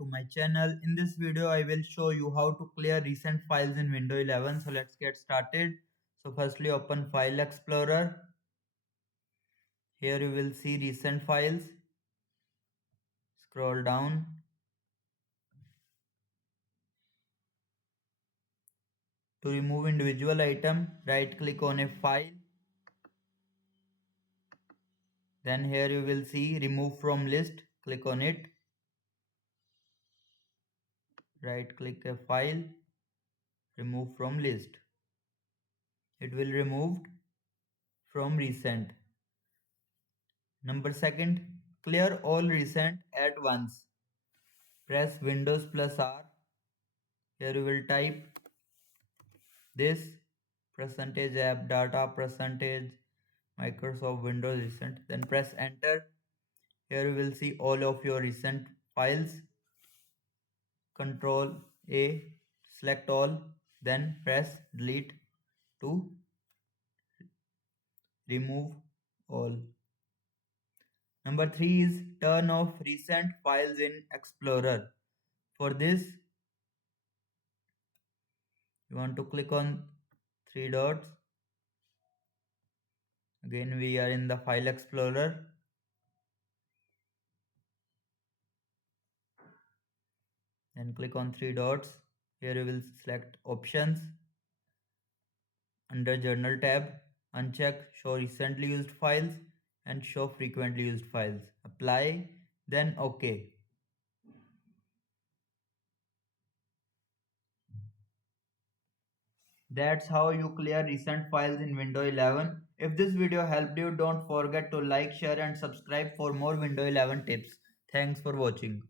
to my channel. In this video I will show you how to clear recent files in Windows 11. So let's get started. So firstly open File Explorer. Here you will see recent files. Scroll down. To remove individual item, right click on a file. Then here you will see remove from list. Click on it. Right click a file. Remove from list. It will removed from recent. Number second, clear all recent at once. Press Windows plus R. Here you will type this percentage app data percentage Microsoft Windows recent. Then press enter. Here you will see all of your recent files. Control A, select all, then press delete to remove all. Number 3 is turn off recent files in Explorer. For this, you want to click on three dots. Again, we are in the File Explorer. Then click on three dots. Here you will select Options. Under Journal tab, uncheck Show Recently Used Files and Show Frequently Used Files. Apply, then OK. That's how you clear recent files in Windows 11. If this video helped you, don't forget to like, share and subscribe for more Windows 11 tips. Thanks for watching.